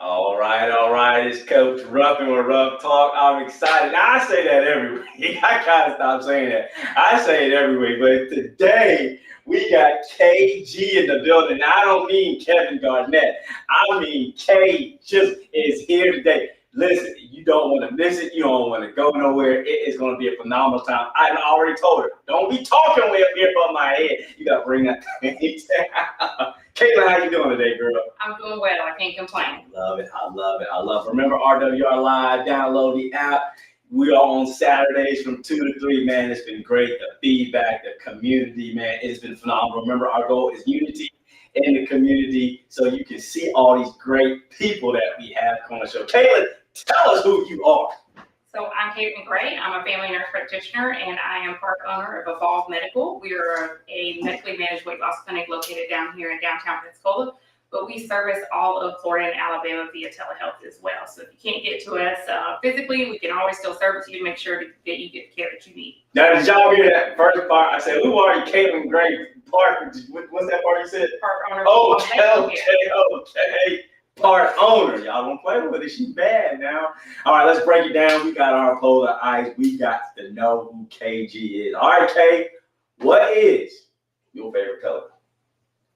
All right. It's Coach Ruffin with Ruff Talk. I'm excited. I say that every week. I gotta stop saying that. I say it every week, but today we got KG in the building. I don't mean Kevin Garnett. I mean K just is here today. Listen, you don't want to miss it. You don't want to go nowhere. It is going to be a phenomenal time. I already told her, don't be talking way up here above my head. You got to bring that thing down. Kaitlin, how you doing today, girl? I'm doing well. I can't complain. Love it. I love it. I love it. Remember RWR Live, download the app. We are on Saturdays from 2 to 3, man. It's been great. The feedback, the community, man, it's been phenomenal. Remember, our goal is unity in the community so you can see all these great people that we have on the show. Kaitlin, tell us who you are. So I'm Kaitlin Graye. I'm a family nurse practitioner, and I am part owner of Evolve Medical. We are a medically managed weight loss clinic located down here in downtown Pensacola, but we service all of Florida and Alabama via telehealth as well. So if you can't get to us physically, we can always still service you to make sure that you get the care that you need. Now, did y'all hear that first part? I said, who are you, Kaitlin Graye? Part, what's that part you said? Part owner. Okay. Part owner. Y'all don't play with it. She's bad now. All right, let's break it down. We got our polar eyes. We got to know who KG is. All right, Kay, what is your favorite color?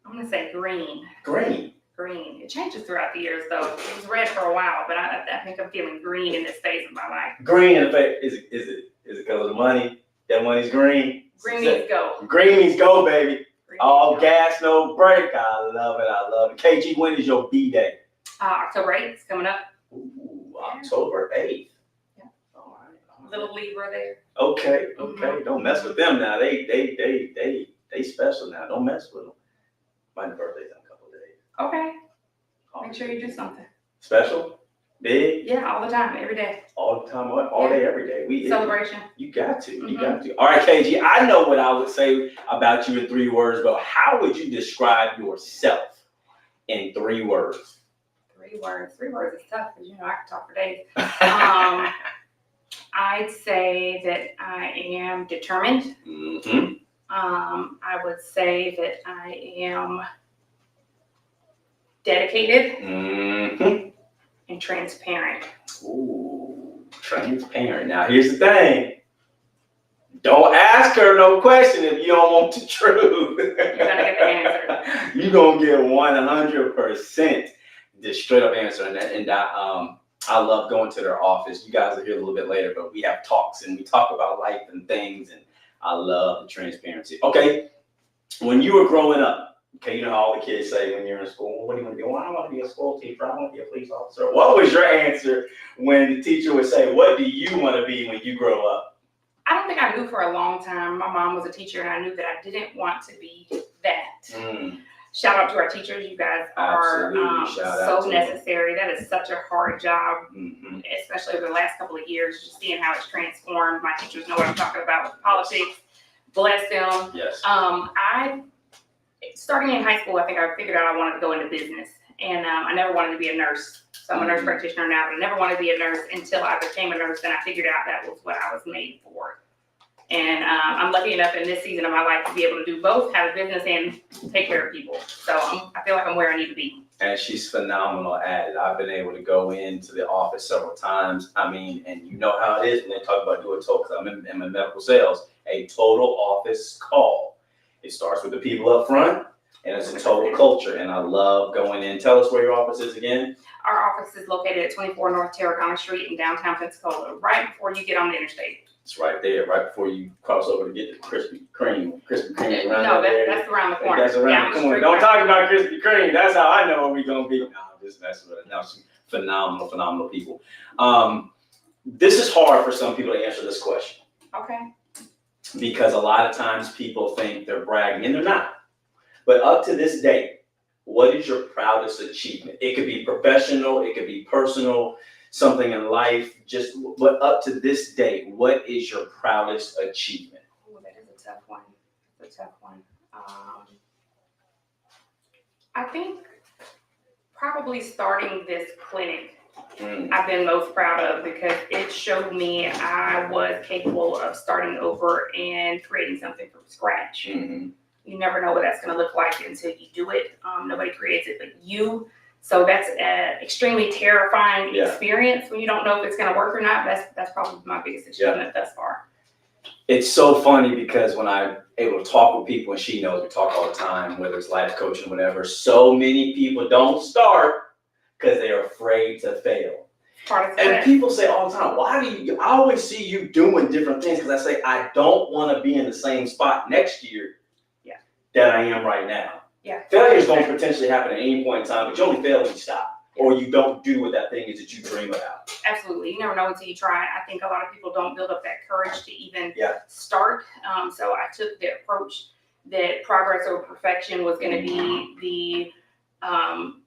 I'm going to say green. Green. Green. It changes throughout the years, though. It was red for a while, but I think I'm feeling green in this phase of my life. Green in the face. Is it because of the money? That money's green? Green means go. Green means go, baby. Green All means go. gas, no break. I love it. I love it. KG, when is your B-Day? October 8th is coming up. Ooh, October 8th. Yeah. All right. Little Libra there. Okay. Don't mess with them now. They special now. Don't mess with them. My birthday's in a couple of days. Okay. Make sure you do something. Special? Big? Yeah, all the time, every day. All the time, what? All day, every day. Celebration. You got to. You got to. All right, KG, I know what I would say about you in 3 words, but how would you describe yourself in 3 words? 3 words. 3 words is tough because, I can talk for days. I'd say that I am determined. Mm-hmm. I would say that I am dedicated and transparent. Ooh, transparent. Now, here's the thing. Don't ask her no question if you don't want the truth. You're going to get the answer. You're going to get 100% the straight up answer. And I love going to their office. You guys are here a little bit later, but we have talks and we talk about life and things. And I love the transparency. Okay, when you were growing up, okay, you know how all the kids say when you're in school, what do you want to be? Well, I want to be a school teacher. I want to be a police officer. What was your answer when the teacher would say, what do you want to be when you grow up? I don't think I knew for a long time. My mom was a teacher, and I knew that I didn't want to be that. Shout out to our teachers. You guys are so necessary. That is such a hard job, especially over the last couple of years, just seeing how it's transformed. My teachers know what I'm talking about with politics. Bless them. Yes. Starting in high school, I think I figured out I wanted to go into business. And I never wanted to be a nurse. So I'm a nurse practitioner now, but I never wanted to be a nurse until I became a nurse. And I figured out that was what I was made for. And I'm lucky enough in this season of my life to be able to do both, have a business and take care of people. So I feel like I'm where I need to be. And she's phenomenal at it. I've been able to go into the office several times. I mean, and you know how it is when they talk about doing total, because I'm in medical sales, a total office call. It starts with the people up front, and it's a total culture. And I love going in. Tell us where your office is again. Our office is located at 24 North Tarragona Street in downtown Pensacola, right before you get on the interstate. It's right there, right before you cross over to get the Krispy Kreme. No, that's around the corner. That's around the corner. Don't talk about Krispy Kreme. That's how I know where we're going to be. No, I'm just messing with it. No, some phenomenal people. This is hard for some people to answer this question. Okay. Because a lot of times people think they're bragging, and they're not. But up to this day, what is your proudest achievement? It could be professional, it could be personal, something in life, but up to this day, what is your proudest achievement? Oh, that is a tough one. I think probably starting this clinic, I've been most proud of because it showed me I was capable of starting over and creating something from scratch. You never know what that's going to look like until you do it. Nobody creates it but you. So that's an extremely terrifying experience when you don't know if it's going to work or not. That's probably my biggest achievement thus far. It's so funny because when I'm able to talk with people, and she knows we talk all the time, whether it's life coaching or whatever, so many people don't start because they're afraid to fail. And people say all the time, why do you, I always see you doing different things, because I say, I don't want to be in the same spot next year that I am right now. Failure is going to potentially happen at any point in time, but you only fail when you stop, or you don't do what that thing is that you dream about. Absolutely. You never know until you try. I think a lot of people don't build up that courage to even start. So I took the approach that progress over perfection was going to be the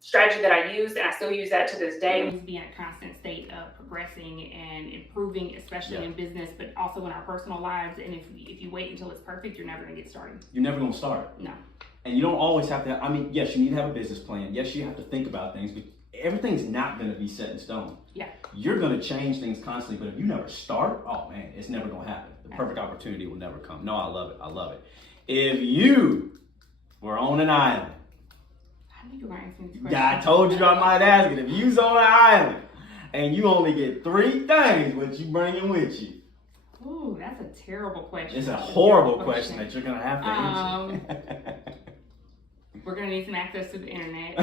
strategy that I used, and I still use that to this day. Always be in a constant state of progressing and improving, especially in business, but also in our personal lives. And if you wait until it's perfect, you're never going to get started. You're never going to start. No. And you don't always have to, I mean, yes, you need to have a business plan. Yes, you have to think about things, but everything's not going to be set in stone. Yeah. You're going to change things constantly, but if you never start, oh man, it's never going to happen. The perfect opportunity will never come. No, I love it. I love it. If you were on an island, I knew you were going to ask me this question. I told you I might ask it. If you was on an island and you only get 3 things, what you bringing with you? Ooh, that's a terrible question. It's a horrible question that you're going to have to answer. We're going to need some access to the internet.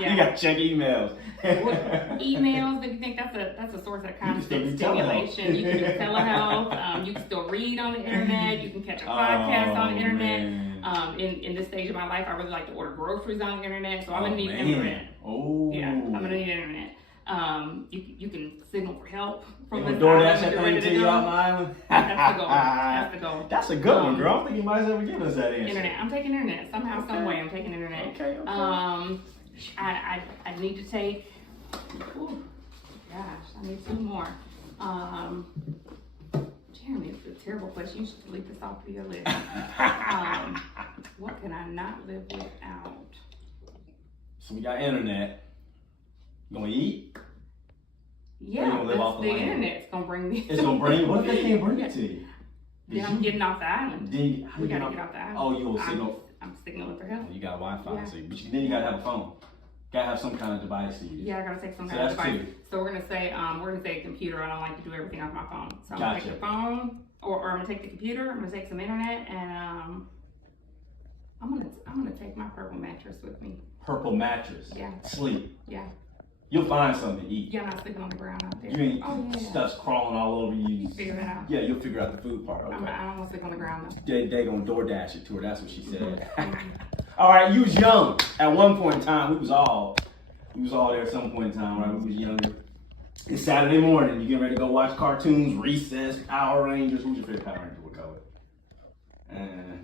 You got to check emails. Emails, if you think that's a source of constant stimulation. You can do telehealth. You can still read on the internet. You can catch a podcast on the internet. In this stage of my life, I really like to order groceries on the internet. So I'm going to need internet. I'm going to need internet. You can signal for help from the DoorDash that thing to you on the island. That's the goal. That's the goal. That's a good one, girl. I don't think you might have ever given us that answer. Internet. I'm taking internet somehow, some way. I'm taking internet. Okay. I need to take. Ooh, gosh, I need 2 more. Jeremy, it's a terrible question. You should delete this off of your list. What can I not live without? So we got internet. You gonna eat? Yeah, the internet's gonna bring me. It's gonna bring you. What if they can't bring it to you? Then I'm getting off the island. We gotta get off the island. Oh, you will signal. I'm signaling for help. Oh, you got Wi-Fi, so then you gotta have a phone. Gotta have some kind of device to use. Yeah, I gotta take some kind of device. So we're gonna say a computer. I don't like to do everything off my phone. So I'm gonna take the phone, or I'm gonna take the computer. I'm gonna take some internet, and I'm gonna take my purple mattress with me. Purple mattress. Yeah. Sleep. Yeah. You'll find something to eat. Yeah, I'm not sleeping on the ground out there. You ain't stuff's crawling all over you. You figure that out. Yeah, you'll figure out the food part. Okay. I don't want to sleep on the ground though. They gonna DoorDash it to her. That's what she said. All right, you was young. At one point in time, we was all there at some point in time, right? We was younger. It's Saturday morning. You getting ready to go watch cartoons, Recess, Power Rangers. Who's your favorite Power Ranger? What color?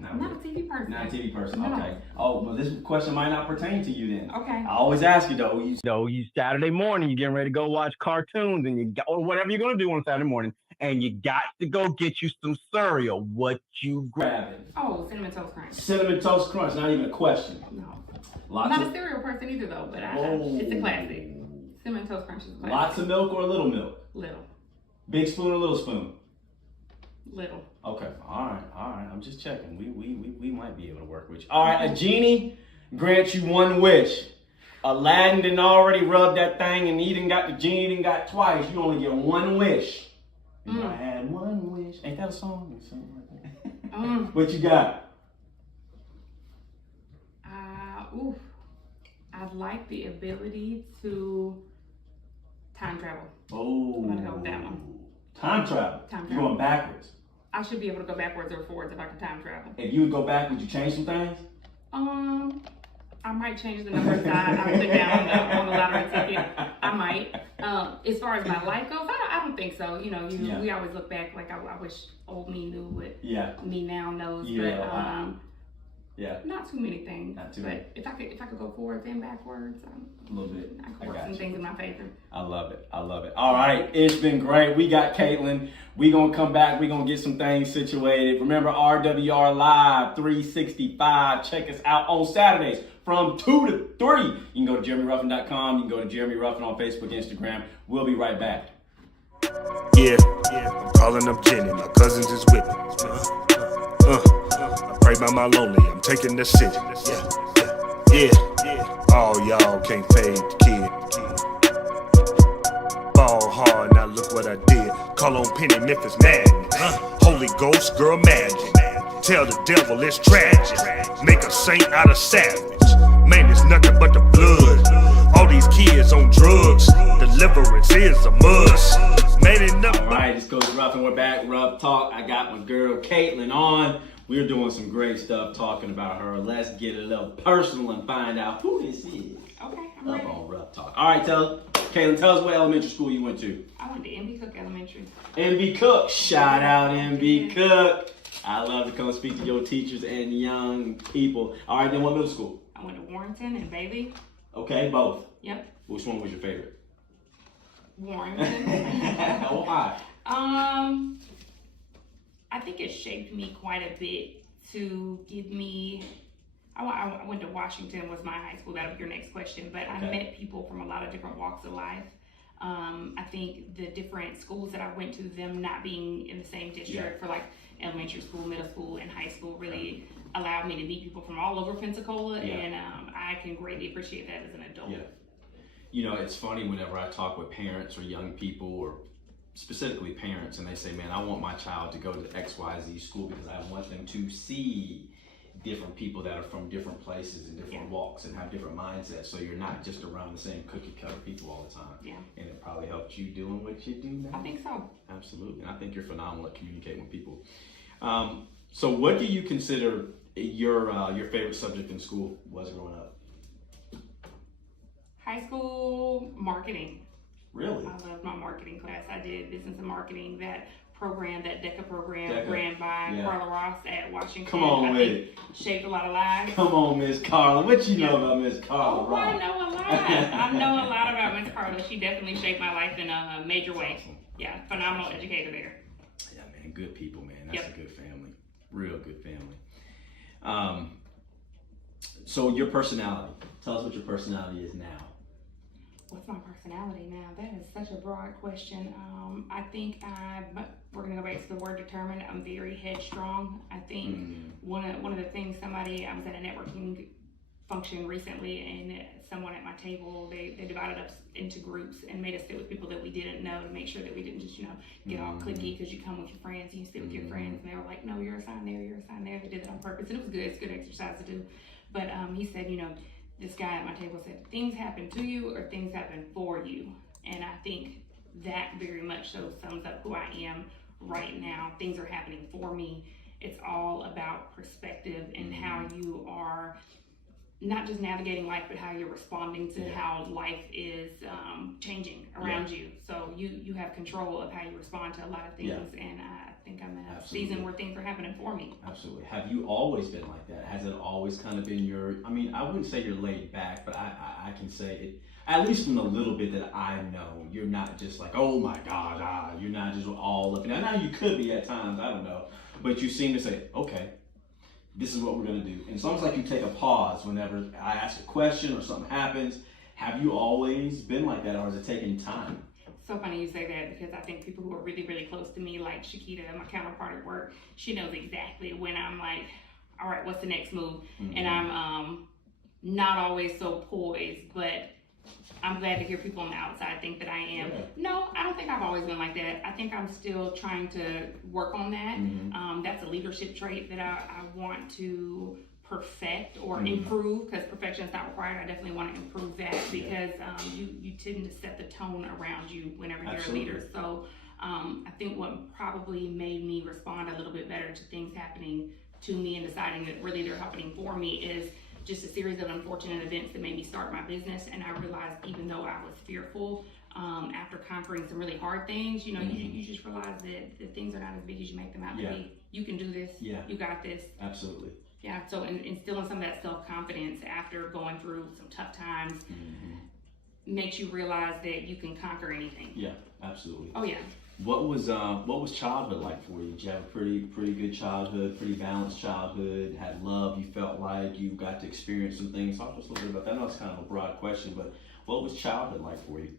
I'm not a TV person. Not a TV person. No. Okay. Oh, well, this question might not pertain to you then. Okay. I always ask you though. You Saturday morning, you getting ready to go watch cartoons, and or whatever you're gonna do on Saturday morning, and you got to go get you some cereal. What you grabbing? Oh, Cinnamon Toast Crunch. Cinnamon Toast Crunch. Not even a question. No. I'm not a cereal person either though, but it's a classic. Cinnamon Toast Crunch is a classic. Lots of milk or little milk? Little. Big spoon or little spoon? Little. Okay. All right. I'm just checking. We might be able to work with you. All right. A genie grants you 1 wish. Aladdin didn't already rub that thing, and he didn't got the genie didn't got twice. You only get 1 wish. If I had 1 wish. Ain't that a song? What you got? I'd like the ability to time travel. Oh. I'm gonna go with that one. Time travel. You're going backwards. I should be able to go backwards or forwards if I could time travel. If you would go back, would you change some things? I might change the numbers that I put down on the lottery ticket. I might. As far as my life goes, I don't think so. You know, we always look back like I wish old me knew what me now knows. Yeah. But not too many things. Not too but many. if I could go forwards and backwards, a little bit. I could work some things in my favor. I love it. All right, it's been great. We got Kaitlin. We gonna come back. We gonna get some things situated. Remember RWR Live 365. Check us out on Saturdays from 2 to 3. You can go to JeremyRuffin.com. You can go to Jeremy Ruffin on Facebook, Instagram. We'll be right back. Yeah, I'm calling up Jenny. My cousins is with me. I pray by my lonely. I'm taking the city. Yeah. All y'all can't fade the kid. Ball hard, now look what I did. Call on Penny, Memphis Madness. Holy Ghost, girl magic. Tell the devil it's tragic. Make a saint out of savage. Man, it's nothing but the blood. All these kids on drugs. Deliverance is a must. Man, it nothing. All right, this goes Ruff, and we're back. Ruff Talk. I got my girl Kaitlin on. We're doing some great stuff talking about her. Let's get a little personal and find out who this is. Okay, I'm Up ready. on Ruff Talk. All right, Kaitlin, tell us what elementary school you went to. I went to MB Cook Elementary. MB Cook. Shout out MB Cook. I love to come speak to your teachers and young people. All right, then what middle school? I went to Warrenton and Bailey. Okay, both. Yep. Which one was your favorite? Warrenton. Why? I think it shaped me quite a bit to give me. I went to Washington, was my high school. That'll be your next question. But I met people from a lot of different walks of life. I think the different schools that I went to, them not being in the same district for like elementary school, middle school, and high school really allowed me to meet people from all over Pensacola. And I can greatly appreciate that as an adult. Yeah. You know, it's funny whenever I talk with parents or young people, or specifically parents, and they say, man, I want my child to go to XYZ school because I want them to see different people that are from different places and different walks and have different mindsets, so you're not just around the same cookie cutter people all the time. Yeah. And it probably helped you doing what you do now. I think so. Absolutely. And I think you're phenomenal at communicating with people. So what do you consider your favorite subject in school was growing up? High school marketing. Really? I loved my marketing class. I did business and marketing, that program, that DECA program ran by Carla Ross at Washington. Come on, I think shaped a lot of lives. Come on, Miss Carla. What you know about Miss Carla Ross? I know a lot. I know a lot about Miss Carla. She definitely shaped my life in a major way. Awesome. Yeah, phenomenal educator there. Yeah, man, good people, man. That's a good family. Real good family. So your personality. Tell us what your personality is now. What's my personality now? That is such a broad question. I think we're gonna go back to the word determined. I'm very headstrong. I think one of the things I was at a networking function recently, and someone at my table, they divided us into groups and made us sit with people that we didn't know to make sure that we didn't just, get all cliquey because you come with your friends and you sit with your friends, and they were like, no, you're assigned there, you're assigned there. They did it on purpose, and it was good. It's good exercise to do. But he said, this guy at my table said, things happen to you or things happen for you. And I think that very much so sums up who I am right now. Things are happening for me. It's all about perspective and how you are not just navigating life, but how you're responding to how life is changing around you. So you have control of how you respond to a lot of things. And I think I'm in a season where things are happening for me. Absolutely. Have you always been like that? Has it always kind of been I wouldn't say you're laid back, but I can say it, at least from the little bit that I know, you're not just like, oh my God, you're not just all up. Now you could be at times, I don't know, but you seem to say, okay, this is what we're going to do. And it's almost like you take a pause whenever I ask a question or something happens. Have you always been like that, or has it taken time? So funny you say that, because I think people who are really, really close to me, like Shakita, my counterpart at work, she knows exactly when I'm like, all right, what's the next move? And I'm not always so poised, but I'm glad to hear people on the outside think that I am. No, I don't think I've always been like that. I think I'm still trying to work on that. That's a leadership trait that I want to perfect or improve, because perfection is not required. I definitely want to improve that, because you tend to set the tone around you whenever you're a leader. So I think what probably made me respond a little bit better to things happening to me and deciding that really they're happening for me is just a series of unfortunate events that made me start my business. And I realized, even though I was fearful, after conquering some really hard things, you just realize that things are not as big as you make them out to be. You can do this. You got this. Absolutely. Yeah, so instilling some of that self-confidence after going through some tough times makes you realize that you can conquer anything. Yeah, absolutely. Oh yeah. What was childhood like for you? Did you have a pretty good childhood, pretty balanced childhood? Had love? You felt like you got to experience some things? Talk to us a little bit about that. I know it's kind of a broad question, but what was childhood like for you?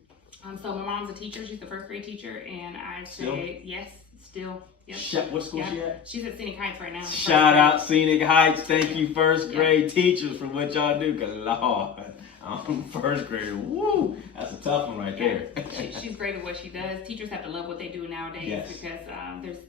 So my mom's a teacher. She's the first grade teacher, and I say yes, still. Yep. What school she at? She's at Scenic Heights right now. Shout out Scenic Heights. Thank you, first grade teachers, for what y'all do. Cause Lord, First grader, woo, that's a tough one right there. She's great at what she does. Teachers have to love what they do nowadays because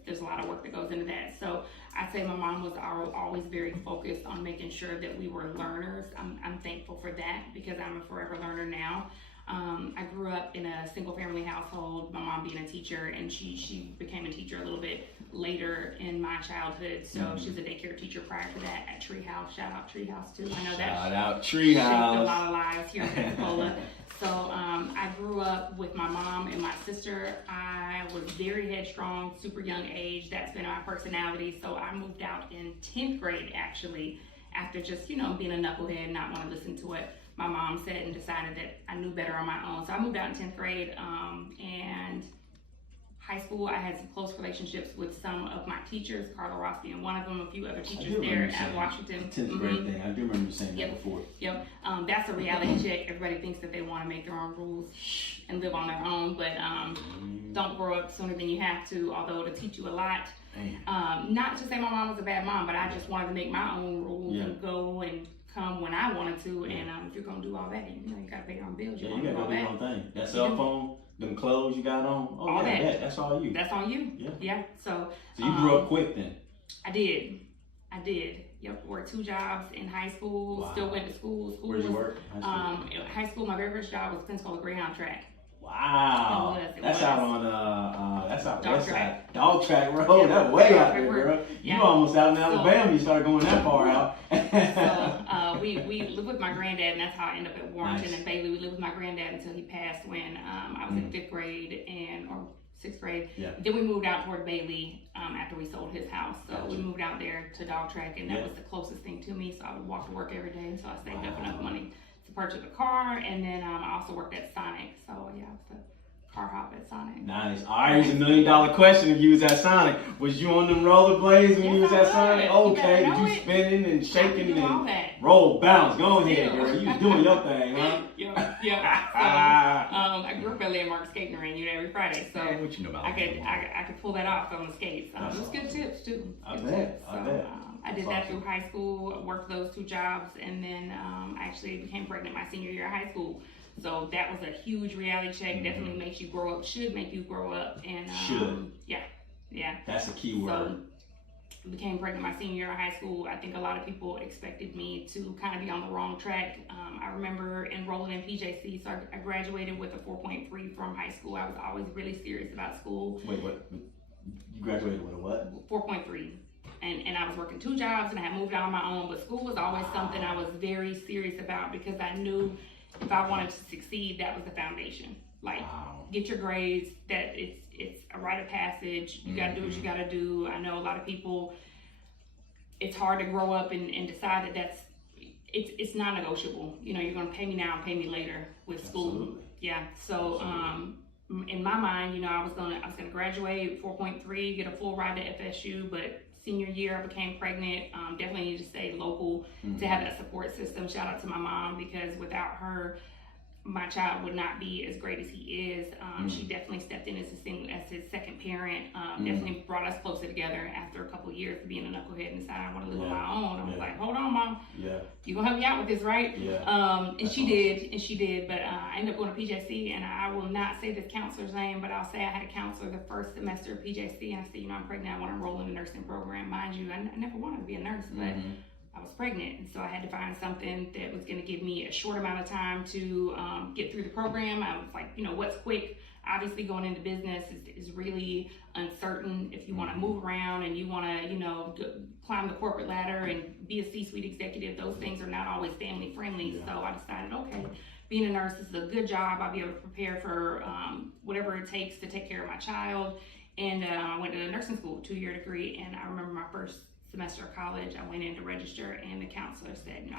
there's a lot of work that goes into that. So I'd say my mom was always very focused on making sure that we were learners. I'm thankful for that because I'm a forever learner now. I grew up in a single family household, my mom being a teacher, and she became a teacher a little bit later in my childhood. So she was a daycare teacher prior to that at Treehouse. Shout out Treehouse too. I know that Shout out shaped a Treehouse. lot of lives here in Pensacola. So I grew up with my mom and my sister. I was very headstrong, super young age. That's been my personality. So I moved out in 10th grade actually, after just, being a knucklehead and not want to listen to what my mom said, and decided that I knew better on my own. So I moved out in 10th grade, and high school, I had some close relationships with some of my teachers, Carla Ross being one of them, a few other teachers there at Washington. 10th grade thing, I do remember you saying that before. Yep, that's a reality check. Everybody thinks that they want to make their own rules and live on their own, but don't grow up sooner than you have to, although it'll teach you a lot. Not to say my mom was a bad mom, but I just wanted to make my own rules and go and come when I wanted to, and if you're gonna do all that, you gotta pay your own bills. You gotta do your own thing. That cell phone, them clothes you got on, all that's all you. That's on you. Yeah. So you grew up quick then. I did. Yep. Worked 2 jobs in high school. Wow. Still went to school. Where'd you work? High school. My very first job was Pensacola Greyhound track. Wow. That's out on that's out Dog west track. side. Dog track road. That's way out there, girl. Yeah. You almost out in Alabama. You started going that far out. So we lived with my granddad, and that's how I ended up at Warrenton and Bailey. We lived with my granddad until he passed when I was in 5th grade or 6th grade. Yeah. Then we moved out toward Bailey after we sold his house. So we moved out there to Dog Track, and that was the closest thing to me. So I would walk to work every day. So I saved up enough money to purchase a car, and then I also worked at Sonic. So yeah, I was a car hop at Sonic. Nice. All right, here's $1 million question. If you was at Sonic, was you on them rollerblades when you was at Sonic? Okay, did you spinning and shaking and roll, bounce? Go ahead, girl. You was doing your thing, huh? Yeah. I grew up at Landmark Skating Ring every Friday, so what you know about I could pull that off on the skates. It was good tips too. I bet. I did that through high school. Worked those 2 jobs, and then I actually became pregnant my senior year of high school. So that was a huge reality check. Definitely makes you grow up. Should make you grow up. And should. Yeah. That's a key word. So became pregnant my senior year of high school. I think a lot of people expected me to kind of be on the wrong track. I remember enrolling in PJC, so I graduated with a 4.3 from high school. I was always really serious about school. Wait, what? You graduated with a what? 4.3. And I was working 2 jobs, and I had moved out on my own, but school was always something I was very serious about because I knew if I wanted to succeed, that was the foundation. Like, get your grades, that it's a rite of passage. You gotta do what you gotta do. I know a lot of people, it's hard to grow up and decide that it's non-negotiable. You're gonna pay me now and pay me later with school. Absolutely. Yeah. So in my mind, I was gonna graduate 4.3, get a full ride to FSU, but senior year I became pregnant. Definitely need to stay local to have that support system. Shout out to my mom, because without her, my child would not be as great as he is. She definitely stepped in as his second parent. Definitely brought us closer together after a couple of years of being a knucklehead and decided I want to live on my own. I was like, hold on, Mom. Yeah. You gonna help me out with this, right? Yeah. And she did. But I ended up going to PJC, and I will not say this counselor's name, but I'll say I had a counselor the first semester of PJC, and I said, I'm pregnant. I want to enroll in the nursing program. Mind you, I never wanted to be a nurse, but I was pregnant, and so I had to find something that was going to give me a short amount of time to get through the program. I was like, what's quick? Obviously, going into business is really uncertain. If you want to move around and you want to, climb the corporate ladder and be a C-suite executive, those things are not always family friendly. Yeah. So I decided, okay, being a nurse is a good job. I'll be able to prepare for whatever it takes to take care of my child. And I went to nursing school, 2-year degree, and I remember my first semester of college, I went in to register, and the counselor said,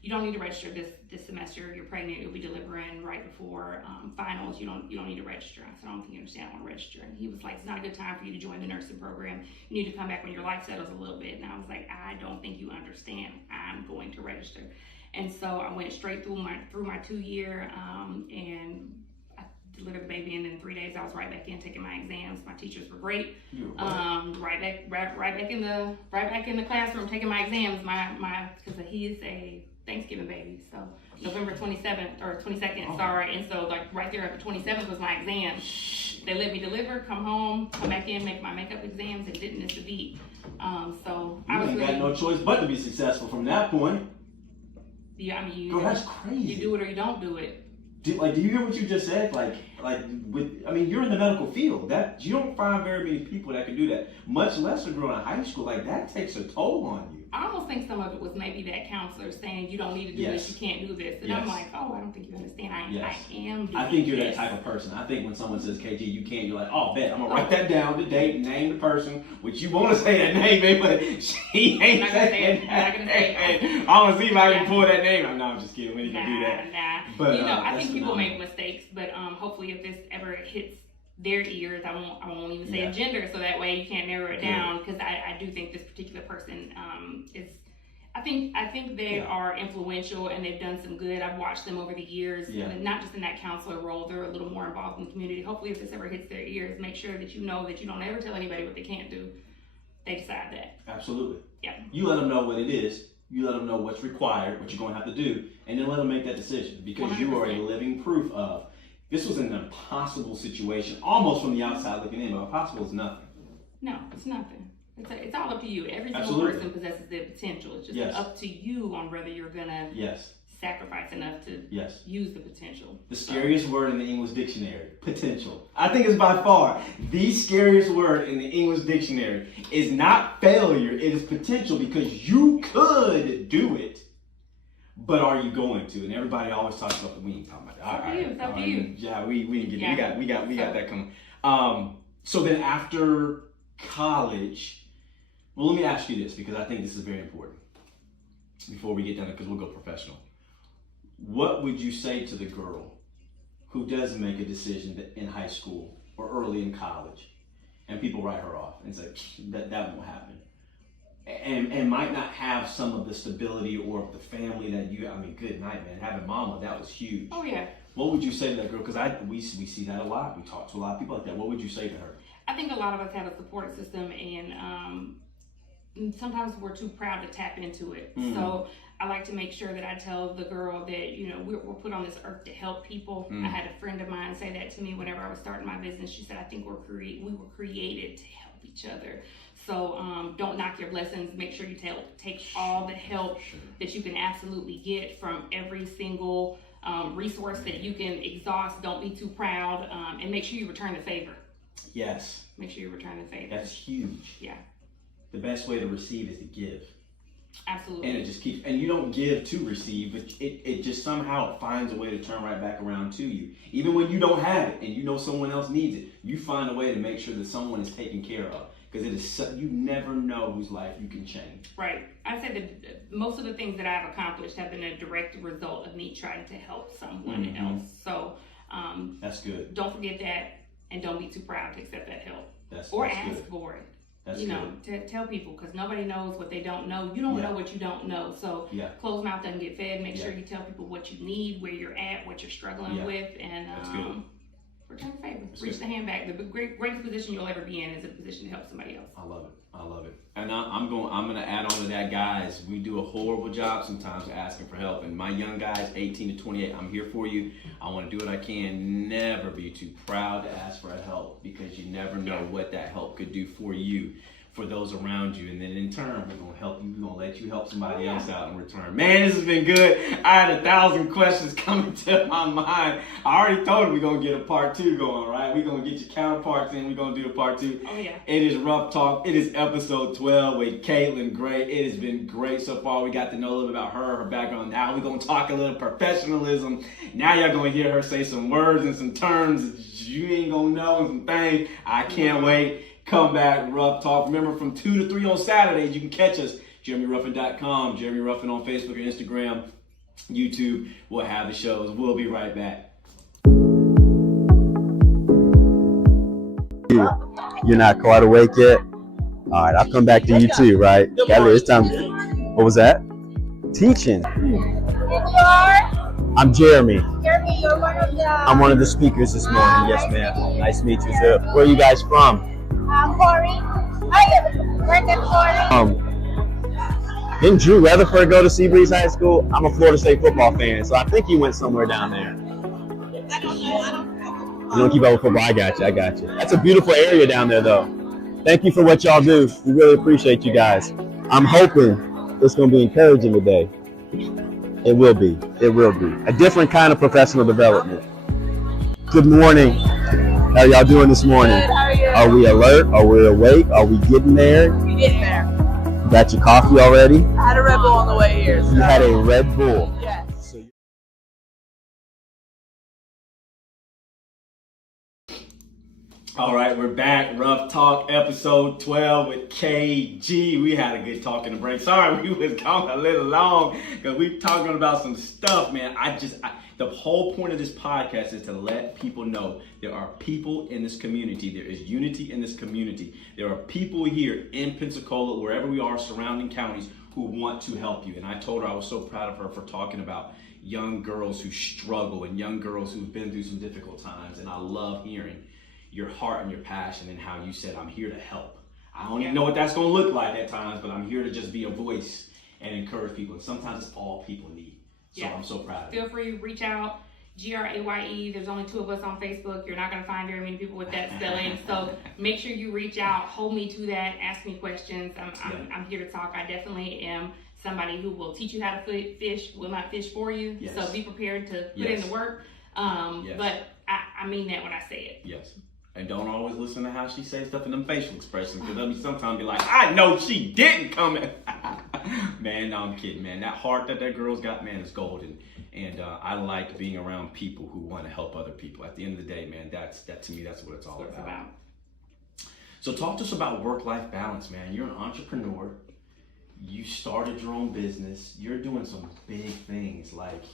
you don't need to register this semester. You're pregnant. You'll be delivering right before finals. You don't need to register. I said, I don't think you understand. I want to register. And he was like, it's not a good time for you to join the nursing program. You need to come back when your life settles a little bit. And I was like, I don't think you understand. I'm going to register. And so I went straight through my 2-year, and delivered the baby, and in 3 days I was right back in taking my exams. My teachers were great. Right back in the classroom taking my exams. Because he is a Thanksgiving baby, so November 27th or 22nd, sorry. And so like right there at the 27th was my exam. They let me deliver, come home, come back in, make my makeup exams, and didn't miss a beat. So I was got no choice but to be successful from that point. Yeah, I mean, girl, that's crazy. You do it or you don't do it. Do you hear what you just said? You're in the medical field. That you don't find very many people that can do that. Much less a girl in high school. Like that takes a toll on you. I almost think some of it was maybe that counselor saying you don't need to do this, you can't do this, and I'm like, oh, I don't think you understand. I am. I think you're that type of person. I think when someone says KG, you can't. You're like, oh, bet I'm gonna write that down, the date, name the person, which you want to say that name, baby, but she ain't saying that. I'm gonna see if I can pull that name. No, I'm just kidding. We can do that. But I think people make mistakes, but hopefully if this ever hits their ears, I won't even say a gender, so that way you can't narrow it down, because I do think this particular person is, I think they are influential and they've done some good. I've watched them over the years, and not just in that counselor role, they're a little more involved in the community. Hopefully if this ever hits their ears, make sure that you know that you don't ever tell anybody what they can't do. They decide that. Absolutely. Yeah. You let them know what it is. You let them know what's required, what you're going to have to do, and then let them make that decision, because 100%. You are a living proof of this was an impossible situation, almost from the outside looking in, but impossible is nothing. No, it's nothing. It's all up to you. Every single person possesses their potential. It's just up to you on whether you're going to sacrifice enough to use the potential. The scariest word in the English dictionary, potential. I think it's by far the scariest word in the English dictionary. Is not failure, it is potential, because you could do it. But are you going to? And everybody always talks about the we ain't talking about that. It's up to you. Yeah, we didn't get it. We got that coming. So then after college, well, let me ask you this, because I think this is very important before we get done, because we'll go professional. What would you say to the girl who does make a decision in high school or early in college, and people write her off and say that won't happen? And might not have some of the stability or the family that you, good night, man. Having mama, that was huge. Oh, yeah. What would you say to that girl? Because we see that a lot. We talk to a lot of people like that. What would you say to her? I think a lot of us have a support system, and sometimes we're too proud to tap into it. Mm-hmm. So I like to make sure that I tell the girl that, we're put on this earth to help people. Mm-hmm. I had a friend of mine say that to me whenever I was starting my business. She said, I think we were created to help each other. So don't knock your blessings. Make sure you take all the help that you can absolutely get from every single resource that you can exhaust. Don't be too proud, and make sure you return the favor. Yes. Make sure you return the favor. That's huge. Yeah. The best way to receive is to give. Absolutely. And it just keeps, and you don't give to receive, but it just somehow finds a way to turn right back around to you. Even when you don't have it and you know someone else needs it, you find a way to make sure that someone is taken care of. Because it is you never know whose life you can change. Right. I say that most of the things that I've accomplished have been a direct result of me trying to help someone else. So that's good. Don't forget that, and don't be too proud to accept that help. Ask for it. That's to tell people, because nobody knows what they don't know. You don't know what you don't know. So closed mouth doesn't get fed. Make sure you tell people what you need, where you're at, what you're struggling with, and that's good. Return the favor. Reach the hand back. The greatest position you'll ever be in is a position to help somebody else. I love it. And I'm going to add on to that, guys. We do a horrible job sometimes asking for help. And my young guys, 18 to 28, I'm here for you. I want to do what I can. Never be too proud to ask for help, because you never know what that help could do for you, for those around you, and then in turn, we're gonna help you. We're gonna let you help somebody else out in return. Man, this has been good. I had 1,000 questions coming to my mind. I already told you we're gonna get a part 2 going, right? We're gonna get your counterparts in. We're gonna do a part 2. Oh yeah. It is Ruff Talk. It is episode 12 with Kaitlin Graye. It has been great so far. We got to know a little bit about her background. Now we're gonna talk a little professionalism. Now y'all gonna hear her say some words and some terms you ain't gonna know, and some things. I can't wait. Come back, Ruff Talk. Remember, from 2 to 3 on Saturdays, you can catch us. JeremyRuffin.com, Jeremy Ruffin on Facebook and Instagram, YouTube. We'll have the shows. We'll be right back. You're not quite awake yet? All right, I'll come back to you too, right? It's time. What was that? Teaching. I'm Jeremy. Jeremy, you're one of the... I'm one of the speakers this morning. Yes, ma'am. Nice to meet you, sir. Where are you guys from? Corey. Where's Corey? Didn't Drew Rutherford go to Seabreeze High School? I'm a Florida State football fan, so I think he went somewhere down there. I don't know. You don't keep up with football? I got you. That's a beautiful area down there, though. Thank you for what y'all do. We really appreciate you guys. I'm hoping it's going to be encouraging today. It will be. A different kind of professional development. Good morning. How are y'all doing this morning? Good, how are you? Are we alert? Are we awake? Are we getting there? We're getting there. Got your coffee already? I had a Red Bull on the way here. So. You had a Red Bull. Yes. All right, we're back. Ruff Talk episode 12 with KG. We had a good talk in the break. Sorry, we was gone a little long because we talking about some stuff, man. The whole point of this podcast is to let people know there are people in this community. There is unity in this community. There are people here in Pensacola, wherever we are, surrounding counties, who want to help you. And I told her I was so proud of her for talking about young girls who struggle and young girls who've been through some difficult times. And I love hearing your heart and your passion and how you said, I'm here to help. I don't even know what that's going to look like at times, but I'm here to just be a voice and encourage people. And sometimes it's all people need. So I'm so proud of you. Feel free to reach out, Graye. There's only 2 of us on Facebook. You're not going to find very many people with that spelling. So make sure you reach out, hold me to that, ask me questions. I'm here to talk. I definitely am somebody who will teach you how to fish, will not fish for you. Yes. So be prepared to put in the work. But I mean that when I say it. Yes. And don't always listen to how she says stuff in them facial expressions, because they'll sometimes be like, I know she didn't come in. Man, no, I'm kidding, man. That heart that girl's got, man, is golden. And I like being around people who want to help other people. At the end of the day, man, that to me, that's what it's all about. So talk to us about work-life balance, man. You're an entrepreneur. You started your own business. You're doing some big things. Like,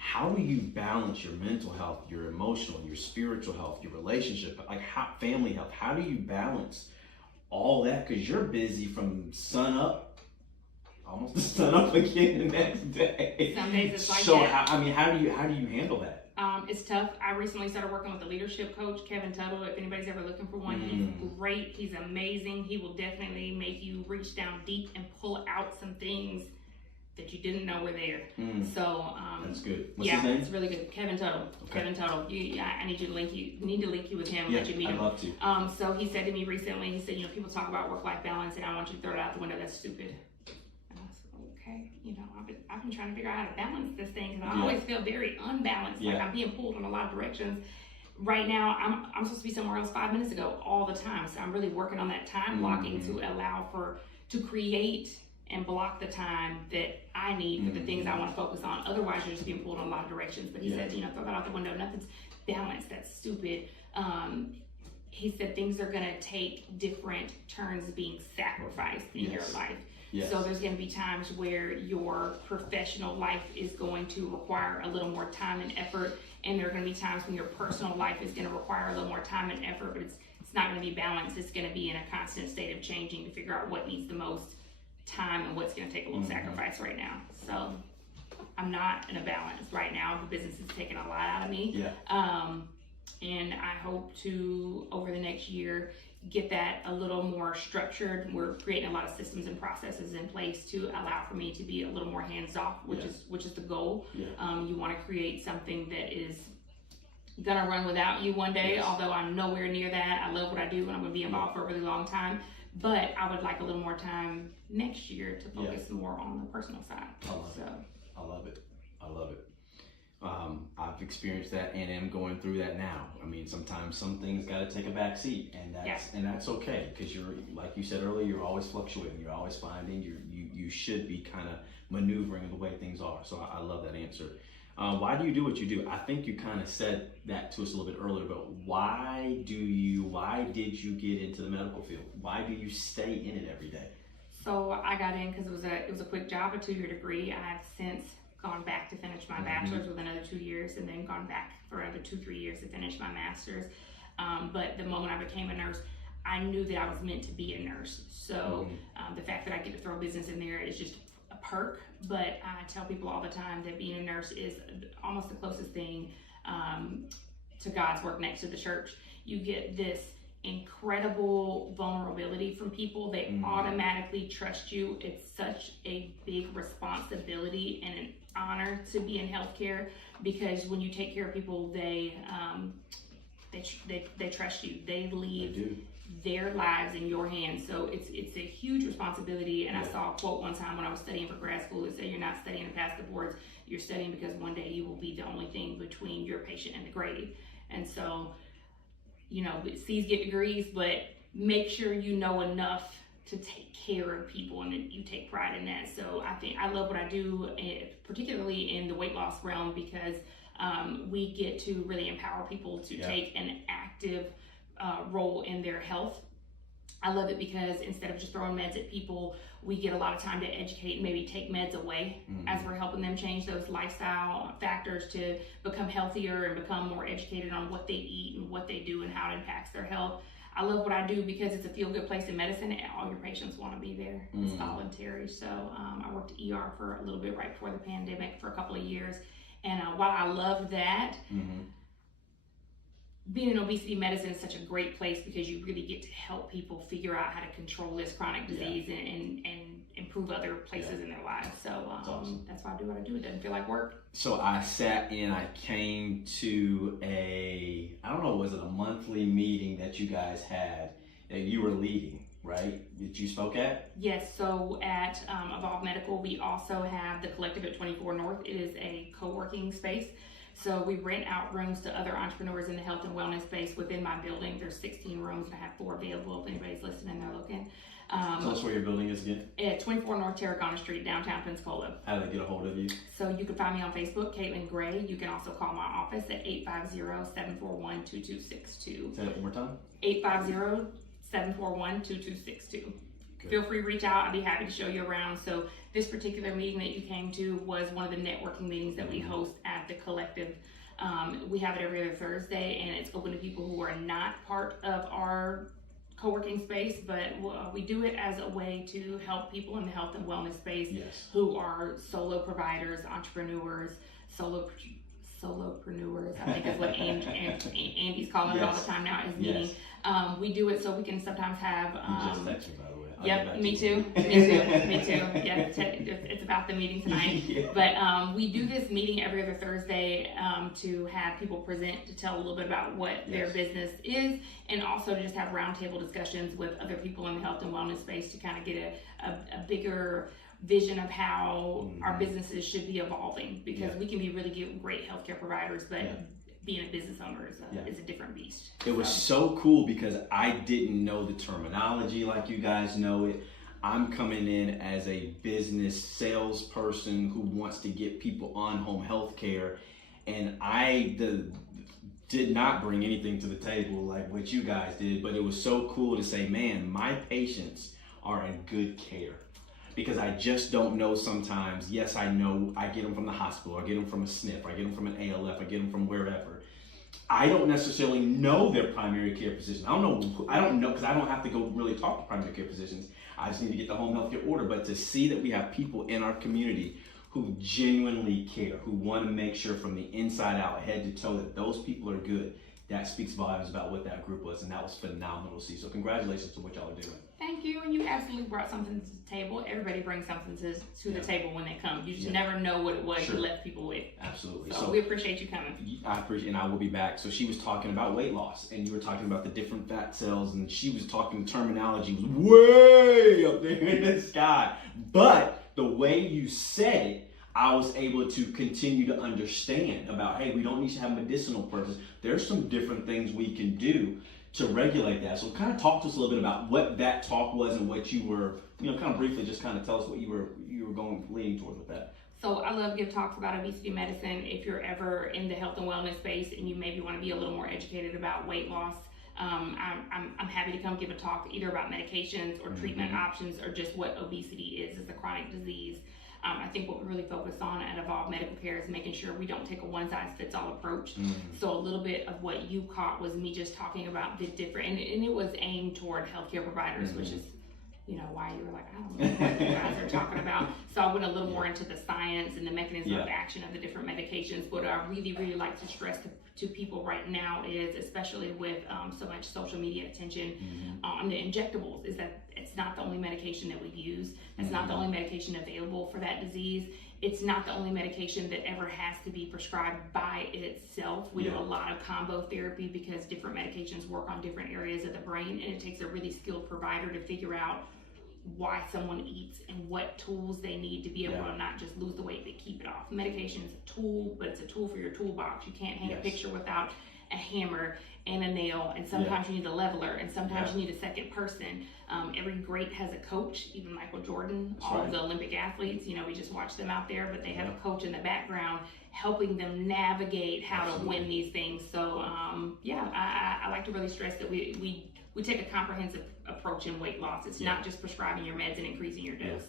how do you balance your mental health, your emotional, your spiritual health, your relationship, like family health? How do you balance all that? Because you're busy from sun up, almost to sun up again the next day. Some days it's like so that. how do you handle that? It's tough. I recently started working with a leadership coach, Kevin Tuttle. If anybody's ever looking for one, he's great. He's amazing. He will definitely make you reach down deep and pull out some things that you didn't know were there. So that's good. What's his name? It's really good. Kevin Tuttle. Okay. Kevin Tuttle. I need you to link you with him. Yeah, let you meet him. I'd love to. So he said to me recently, he said, people talk about work-life balance, and I want you to throw it out the window. That's stupid. And I said, okay. I've been trying to figure out how to balance this thing, because I always feel very unbalanced. Like I'm being pulled in a lot of directions. Right now, I'm supposed to be somewhere else 5 minutes ago all the time. So I'm really working on that time blocking to allow to create and block the time that I need for the things I want to focus on. Otherwise, you're just being pulled in a lot of directions. But he said, throw that out the window. Nothing's balanced. That's stupid. He said things are going to take different turns being sacrificed in your life. Yes. So there's going to be times where your professional life is going to require a little more time and effort. And there are going to be times when your personal life is going to require a little more time and effort. But it's not going to be balanced. It's going to be in a constant state of changing to figure out what needs the most time and what's going to take a little sacrifice right now. So I'm not in a balance right now. The business is taking a lot out of me. And I hope to, over the next year, get that a little more structured. We're creating a lot of systems and processes in place to allow for me to be a little more hands-off, which is the goal. You want to create something that is gonna run without you one day, although I'm nowhere near that. I love what I do and I'm gonna be involved for a really long time. But I would like a little more time next year to focus more on the personal side. I love it. I've experienced that and am going through that now. I mean, sometimes some things got to take a back seat, and that's okay, because you're, like you said earlier, you're always fluctuating. You're always finding you should be kind of maneuvering the way things are. So I love that answer. Why do you do what you do? I think you kind of said that to us a little bit earlier, but why did you get into the medical field? Why do you stay in it every day? So I got in because it was a quick job, a 2-year degree. I've since gone back to finish my bachelor's with another 2 years, and then gone back for another 2-3 years to finish my master's. But the moment I became a nurse, I knew that I was meant to be a nurse. So the fact that I get to throw business in there is just a perk, but I tell people all the time that being a nurse is almost the closest thing to God's work next to the church. You get this incredible vulnerability from people. They automatically trust you. It's such a big responsibility and an honor to be in healthcare, because when you take care of people, they trust you. They leave their lives in your hands. So it's a huge responsibility. And I saw a quote one time when I was studying for grad school that said, "You're not studying to pass the boards, you're studying because one day you will be the only thing between your patient and the grave." And so, you know, C's get degrees, but make sure you know enough to take care of people, and you take pride in that. So I think I love what I do, particularly in the weight loss realm, because we get to really empower people to take an active role in their health. I love it because instead of just throwing meds at people, we get a lot of time to educate and maybe take meds away as we're helping them change those lifestyle factors to become healthier and become more educated on what they eat and what they do and how it impacts their health. I love what I do because it's a feel-good place in medicine, and all your patients want to be there. It's voluntary. So I worked ER for a little bit right before the pandemic for a couple of years. And while I love that, being in obesity medicine is such a great place because you really get to help people figure out how to control this chronic disease and improve other places in their lives. So awesome. That's why I do what I do. It doesn't feel like work. So I came to I don't know, was it a monthly meeting that you guys had that you were leading, right? That you spoke at? Yes, so at Evolve Medical, we also have the Collective at 24 North. It is a co-working space. So we rent out rooms to other entrepreneurs in the health and wellness space within my building. There's 16 rooms and I have 4 available if anybody's listening and they're looking. Tell us where your building is again. At 24 North Tarragona Street, downtown Pensacola. How do they get a hold of you? So you can find me on Facebook, Kaitlin Graye. You can also call my office at 850-741-2262. Say that one more time. 850-741-2262. Feel free to reach out. I'd be happy to show you around. So this particular meeting that you came to was one of the networking meetings that we host at the Collective. We have it every other Thursday, and it's open to people who are not part of our co-working space, but we do it as a way to help people in the health and wellness space who are solo providers, entrepreneurs, solopreneurs, I think is what Andy's calling it all the time now, is meeting. We do it so we can sometimes have... you just texted me, by the way. Yep, me too. Yeah, it's about the meeting tonight. But we do this meeting every other Thursday to have people present, to tell a little bit about what their business is, and also to just have roundtable discussions with other people in the health and wellness space to kind of get a bigger vision of how our businesses should be evolving, because we can be really great healthcare providers, but being a business owner is a different beast. It was so cool because I didn't know the terminology like you guys know it. I'm coming in as a business salesperson who wants to get people on home health care, and I did not bring anything to the table like what you guys did, but it was so cool to say, man, my patients are in good care. Because I just don't know sometimes. Yes, I know I get them from the hospital, I get them from a SNF, I get them from an ALF, I get them from wherever. I don't necessarily know their primary care physician. I don't know because I don't have to go really talk to primary care physicians. I just need to get the home health care order. But to see that we have people in our community who genuinely care, who want to make sure from the inside out, head to toe, that those people are good, that speaks volumes about what that group was, and that was phenomenal to see. So congratulations to what y'all are doing. Thank you, and you absolutely brought something to the table. Everybody brings something to the table when they come. You just never know what it was you left people with. Absolutely. So we appreciate you coming. I appreciate, and I will be back. So she was talking about weight loss, and you were talking about the different fat cells, and she was talking terminology was way up there in the sky. But the way you said it, I was able to continue to understand about, hey, we don't need to have medicinal purpose. There's some different things we can do to regulate that. So kind of talk to us a little bit about what that talk was and what you were, kind of briefly just kind of tell us what you were leaning towards with that. So I love to give talks about obesity medicine. If you're ever in the health and wellness space and you maybe want to be a little more educated about weight loss, I'm happy to come give a talk either about medications or treatment options, or just what obesity is as a chronic disease. I think what we really focus on at Evolve Medical Care is making sure we don't take a one-size-fits-all approach. So a little bit of what you caught was me just talking about the different, and it was aimed toward healthcare providers, which is why you were like, I don't know what you guys are talking about. So I went a little more into the science and the mechanism of action of the different medications. What I really, really like to stress to people right now is, especially with so much social media attention on the injectables, is that it's not the only medication that we use. It's not the only medication available for that disease. It's not the only medication that ever has to be prescribed by itself. We do a lot of combo therapy because different medications work on different areas of the brain, and it takes a really skilled provider to figure out why someone eats and what tools they need to be able to not just lose the weight but keep it off. Medication is a tool, but it's a tool for your toolbox. You can't hang a picture without a hammer and a nail, and sometimes you need a leveler, and sometimes you need a second person. Every great has a coach, even Michael Jordan, all of the Olympic athletes, we just watch them out there, but they have a coach in the background helping them navigate how to win these things. So I like to really stress that we take a comprehensive approach in weight loss. It's not just prescribing your meds and increasing your dose.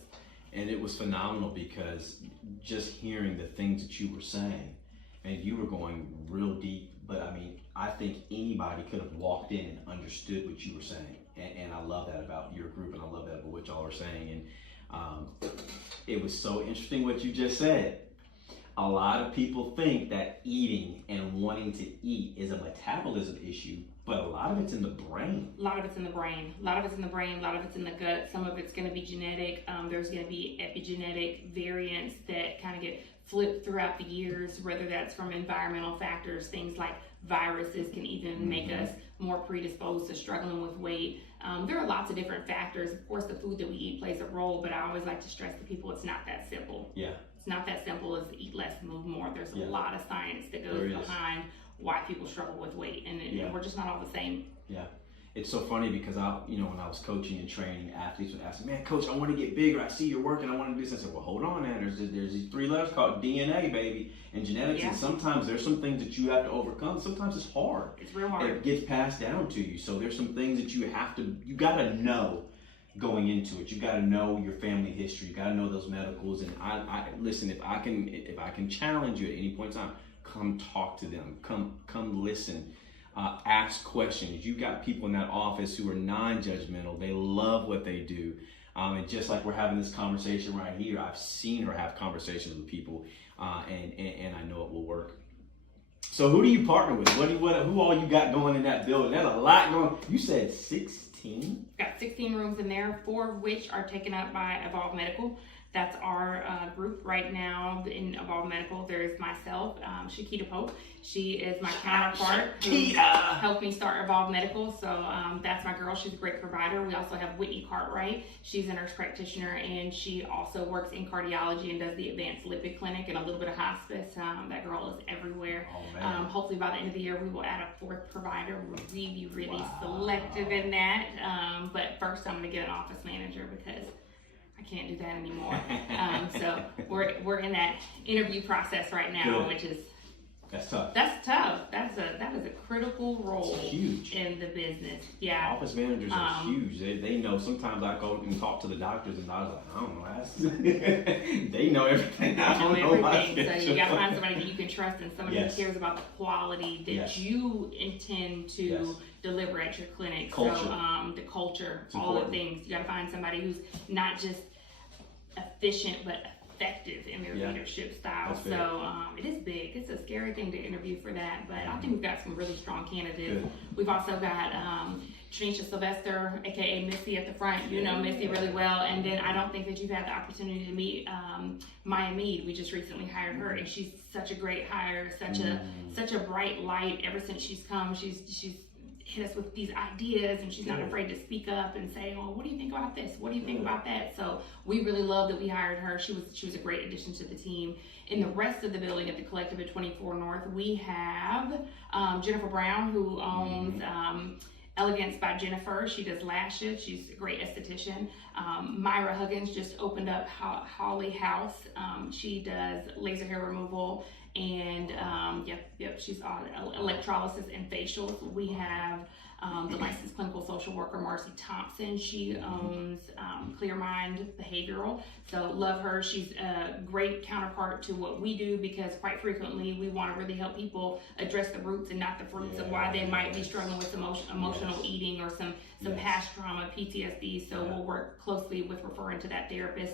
And it was phenomenal because just hearing the things that you were saying, and you were going real deep, but I mean, I think anybody could have walked in and understood what you were saying. And I love that about your group, and I love that about what y'all are saying. And it was so interesting what you just said. A lot of people think that eating and wanting to eat is a metabolism issue, but a lot of it's in the brain. A lot of it's in the brain. A lot of it's in the brain. A lot of it's in the gut. Some of it's going to be genetic. There's going to be epigenetic variants that kind of get flipped throughout the years, whether that's from environmental factors, things like viruses can even make us more predisposed to struggling with weight. There are lots of different factors. Of course, the food that we eat plays a role, but I always like to stress to people it's not that simple. It's not that simple as eat less, move more. There's a lot of science that goes behind why people struggle with weight, and we're just not all the same. It's so funny because when I was coaching and training, athletes would ask me, man, coach, I want to get bigger. I see you're working. I want to do this. I said, well, hold on, man. There's these 3 letters called DNA, baby, and genetics. And sometimes there's some things that you have to overcome. Sometimes it's hard. It's real hard. It gets passed down to you. So there's some things that you got to know going into it. You got to know your family history. You got to know those medicals. And I listen, if I can challenge you at any point in time, come talk to them. Come listen. Ask questions. You got people in that office who are non-judgmental. They love what they do. And just like we're having this conversation right here, I've seen her have conversations with people, and I know it will work. So who do you partner with? Who all you got going in that building? There's a lot going. You said 16? Got 16 rooms in there, 4 of which are taken up by Evolve Medical. That's our group right now in Evolve Medical. There's myself, Shakita Pope. She is my counterpart who helped me start Evolve Medical. So that's my girl. She's a great provider. We also have Whitney Cartwright. She's a nurse practitioner, and she also works in cardiology and does the advanced lipid clinic and a little bit of hospice. That girl is everywhere. Hopefully by the end of the year, we will add a 4th provider. We're really, really selective in that. But first, I'm going to get an office manager because I can't do that anymore. So we're in that interview process right now, which is that's tough. That's tough. That is a critical role. It's huge in the business. Yeah. Office managers are huge. They know. Sometimes I go and talk to the doctors, and I was like, I don't know. They know everything. I don't know everything. So you gotta find somebody that you can trust and somebody who cares about the quality that you intend to deliver at your clinic. Culture. So the culture, all the things. You gotta find somebody who's not just efficient but effective in their leadership style. So it is big. It's a scary thing to interview for that, but I think we've got some really strong candidates. We've also got Tanisha Sylvester, aka Missy, at the front. You know Missy really well, and then I don't think that you've had the opportunity to meet Maya Mead. We just recently hired her, and she's such a great hire, such a bright light. Ever since she's come, she's hit us with these ideas, and she's not afraid to speak up and say, well, what do you think about this? What do you think about that? So we really love that we hired her. She was a great addition to the team. In the rest of the building at the Collective at 24 North, we have Jennifer Brown, who owns Elegance by Jennifer. She does lashes. She's a great esthetician. Myra Huggins just opened up Holly House. She does laser hair removal, and she's on electrolysis and facials. We have the licensed clinical social worker Marcy Thompson. She owns Clear Mind Behavioral. So love her. She's a great counterpart to what we do, because quite frequently we want to really help people address the roots and not the fruits of why they might be struggling with emotional eating or some past trauma, PTSD. So we'll work closely with referring to that therapist.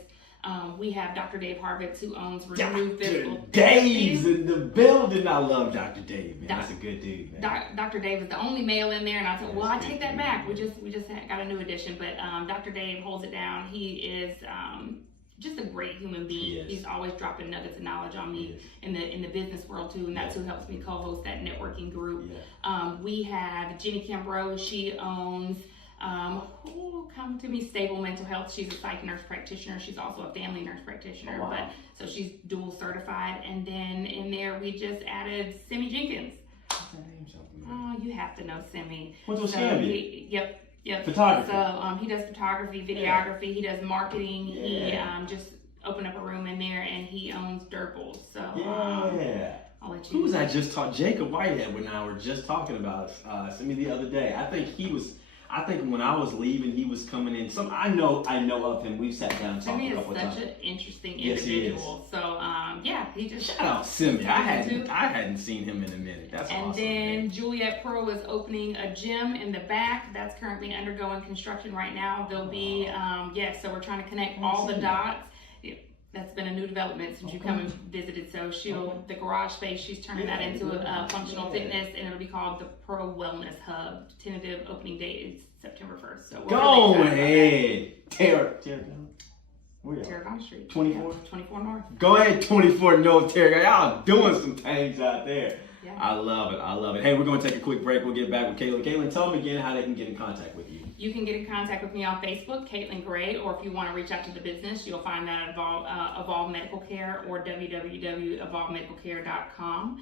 We have Dr. Dave Harvitz, who owns Renewed Physical Dave's Therapy. in the building. I love Dr. Dave, man. That's a good dude, man. Dr. Dave is the only male in there, and I said, well, I take that back. We just got a new addition, but Dr. Dave holds it down. He is just a great human being. He's always dropping nuggets of knowledge on me in the business world too, and that's who helps me co-host that networking group. We have Jenny Kimbrough. She owns come to me, Stable Mental Health. She's a psych nurse practitioner. She's also a family nurse practitioner, but so she's dual certified. And then in there we just added Simi Jenkins. What's that name? Something? Oh, you have to know Simi. What's Simi? Yep. Photography. So he does photography, videography. He does marketing. He just opened up a room in there, and he owns Dirbles. So I'll let you. Who was I just talking? Jacob Whitehead and I were just talking about Simi the other day. I think when I was leaving, he was coming in. I know of him. We've sat down and talked a couple times. Simi is such an interesting individual. So he just shout out Simi. I hadn't seen him in a minute. That's awesome. And then Juliet Pro is opening a gym in the back that's currently undergoing construction right now. There'll be so we're trying to connect all the dots. That's been a new development since you come and visited. So the garage space, she's turning that into a functional fitness, and it'll be called the Pro Wellness Hub. Tentative opening date is September 1st. So go ahead. Tarragona Street. 24? 24 North. Go ahead, 24 North Tarragona. Y'all doing some things out there. Yeah. I love it. Hey, we're going to take a quick break. We'll get back with Kaitlin. Kaitlin, tell them again how they can get in contact with you. You can get in contact with me on Facebook, Kaitlin Graye, or if you want to reach out to the business, you'll find that at Evolve Medical Care or www.evolvemedicalcare.com.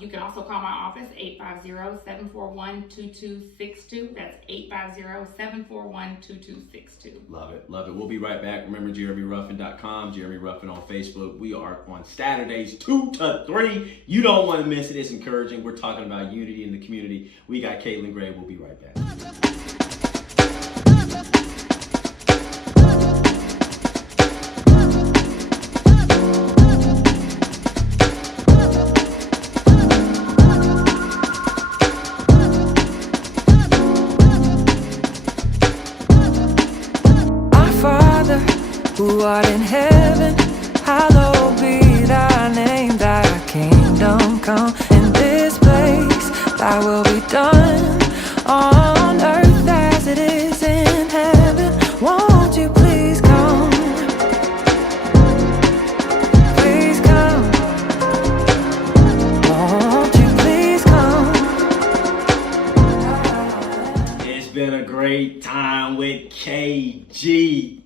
You can also call my office, 850-741-2262. That's 850-741-2262. Love it. We'll be right back. Remember, JeremyRuffin.com, Jeremy Ruffin on Facebook. We are on Saturdays 2 to 3. You don't want to miss it. It's encouraging. We're talking about unity in the community. We got Kaitlin Graye. We'll be right back. Who art in heaven, hallowed be thy name, thy kingdom come. In this place, thy will be done, on earth as it is in heaven. Won't you please come? Please come. Won't you please come? It's been a great time with KG.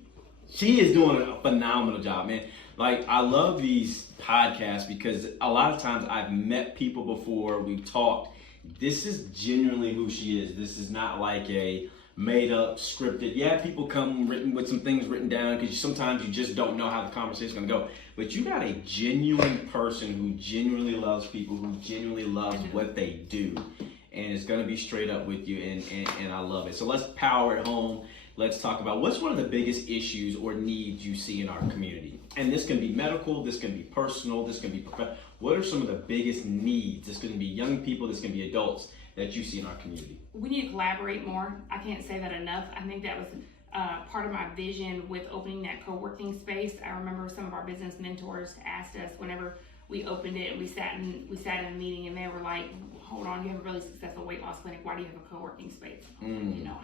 She is doing a phenomenal job, man. Like, I love these podcasts because a lot of times I've met people before, we've talked. This is genuinely who she is. This is not like a made up, scripted. Yeah, people come written with some things written down because sometimes you just don't know how the conversation's gonna go. But you got a genuine person who genuinely loves people, who genuinely loves what they do. And it's gonna be straight up with you, and I love it. So let's power it home. Let's talk about what's one of the biggest issues or needs you see in our community. And this can be medical, this can be personal, this can be professional. What are some of the biggest needs? This can be young people, this can be adults that you see in our community. We need to collaborate more. I can't say that enough. I think that was part of my vision with opening that co-working space. I remember some of our business mentors asked us whenever we opened it, we sat in a meeting, and they were like, hold on, you have a really successful weight loss clinic. Why do you have a co-working space? I don't know.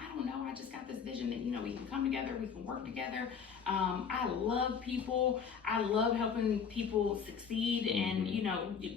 I just got this vision that, we can come together, we can work together. I love people. I love helping people succeed and,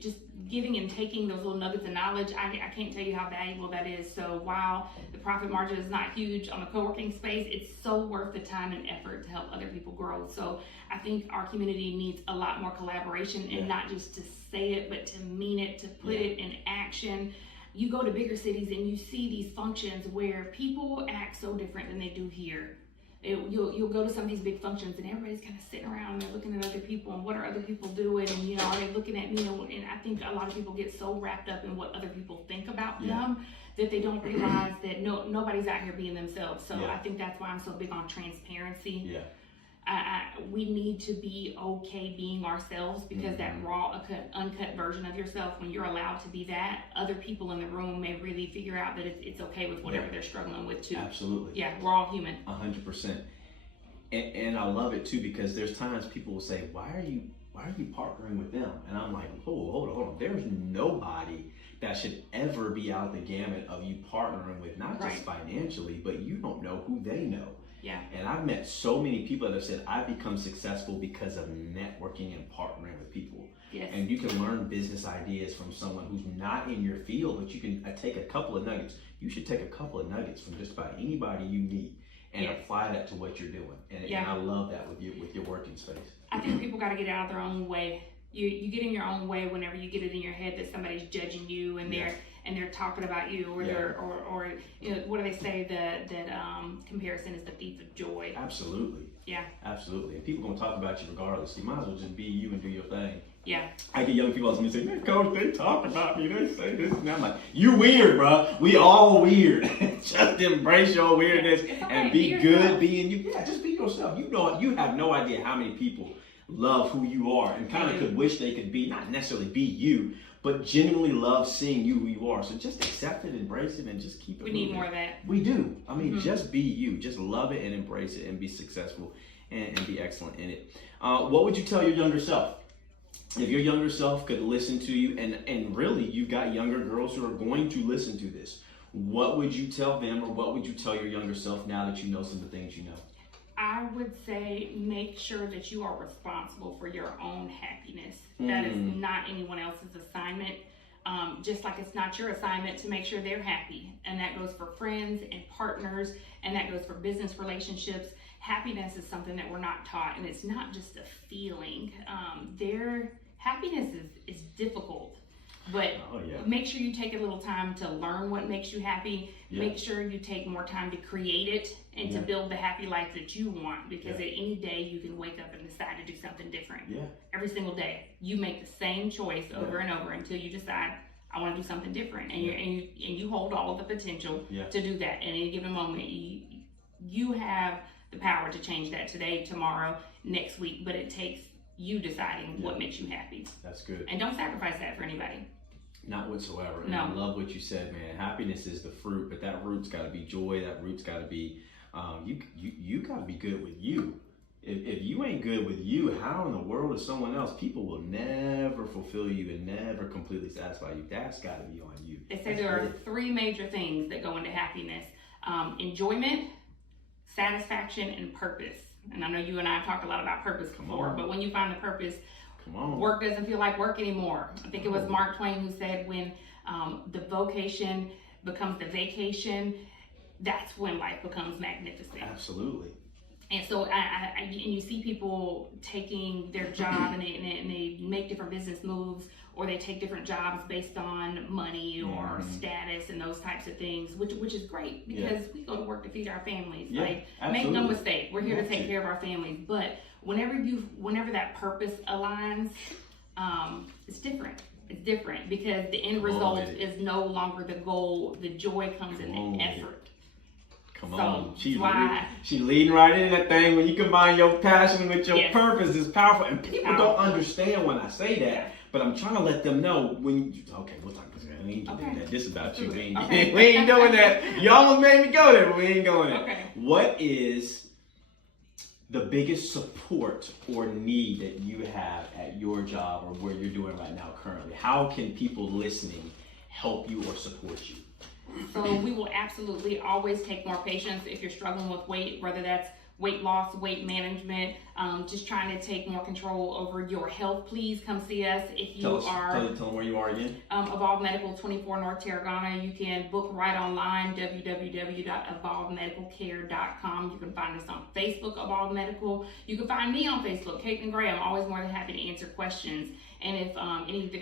just giving and taking those little nuggets of knowledge. I can't tell you how valuable that is. So while the profit margin is not huge on the co-working space, it's so worth the time and effort to help other people grow. So I think our community needs a lot more collaboration and not just to say it, but to mean it, to put it in action. You go to bigger cities and you see these functions where people act so different than they do here. You'll go to some of these big functions and everybody's kind of sitting around and they're looking at other people and what are other people doing, and are they looking at me? And I think a lot of people get so wrapped up in what other people think about them that they don't realize that nobody's out here being themselves. So I think that's why I'm so big on transparency. We need to be okay being ourselves, because that raw, uncut version of yourself, when you're allowed to be that, other people in the room may really figure out that it's okay with whatever they're struggling with too. Absolutely. Yeah, we're all human. 100%. And I love it too, because there's times people will say, why are you partnering with them? And I'm like, hold on. There's nobody that should ever be out the gamut of you partnering with, not just financially, but you don't know who they know. Yeah. And I've met so many people that have said, I've become successful because of networking and partnering with people. Yes. And you can learn business ideas from someone who's not in your field, but you can take a couple of nuggets. You should take a couple of nuggets from just about anybody you meet and apply that to what you're doing. And I love that with your working space. I think people got to get out of their own way. You get in your own way whenever you get it in your head that somebody's judging you and they're talking about you, or or you know, what do they say, that comparison is the thief of joy. Absolutely. Yeah. Absolutely. And people gonna talk about you regardless. You might as well just be you and do your thing. Yeah. I get young people asking me, say, "Man, coach, they talk about me. They say this," and I'm like, "You weird, bro. We all weird. Just embrace your weirdness and be good being you. Yeah, just be yourself. You know, you have no idea how many people love who you are and kind of could wish they could be, not necessarily be you, but genuinely love seeing you who you are. So just accept it, embrace it, and just keep it moving. We need more of that. We do. I mean, just be you. Just love it and embrace it and be successful and be excellent in it. What would you tell your younger self? If your younger self could listen to you, and really you've got younger girls who are going to listen to this, what would you tell them, or what would you tell your younger self now that you know some of the things you know? I would say make sure that you are responsible for your own happiness. That is not anyone else's assignment. Just like it's not your assignment to make sure they're happy. And that goes for friends and partners, and that goes for business relationships. Happiness is something that we're not taught, and it's not just a feeling. Their happiness is difficult. But make sure you take a little time to learn what makes you happy. Make sure you take more time to create it and to build the happy life that you want. Because at any day you can wake up and decide to do something different. Every single day you make the same choice over and over until you decide, I want to do something different. And you hold all of the potential to do that. And at any given moment, you have the power to change that today, tomorrow, next week. But it takes you deciding what makes you happy. That's good. And don't sacrifice that for anybody. Not whatsoever. And No. I love what you said, man. Happiness is the fruit, but that root's got to be joy. That root's got to be, you got to be good with you. If you ain't good with you, how in the world is someone else? People will never fulfill you and never completely satisfy you. That's got to be on you. They say there are three major things that go into happiness: enjoyment, satisfaction, and purpose. And I know you and I have talked a lot about purpose before, but when you find the purpose, work doesn't feel like work anymore. I think it was Mark Twain who said, when the vocation becomes the vacation, that's when life becomes magnificent. Absolutely. And so and you see people taking their job and they make different business moves, or they take different jobs based on money or status and those types of things, which is great, because we go to work to feed our families. Like, make no mistake, we're here to take care of our families. But whenever that purpose aligns, it's different. It's different because the end result is no longer the goal. The joy comes in the effort. Come on. She leading right in that thing. When you combine your passion with your purpose, it's powerful. And people don't understand when I say that, but I'm trying to let them know when you, we'll talk about that. We ain't doing that. This about you. We ain't doing that. You almost made me go there, but we ain't going there. Okay. What is the biggest support or need that you have at your job or where you're doing right now currently? How can people listening help you or support you? So we will absolutely always take more patients if you're struggling with weight, whether that's weight loss, weight management, just trying to take more control over your health. Please come see us. If you tell them where you are again. Evolve Medical, 24 North Tarragona. You can book right online, www.evolvemedicalcare.com. You can find us on Facebook, Evolve Medical. You can find me on Facebook, Kaitlin Graye. I'm always more than happy to answer questions. And if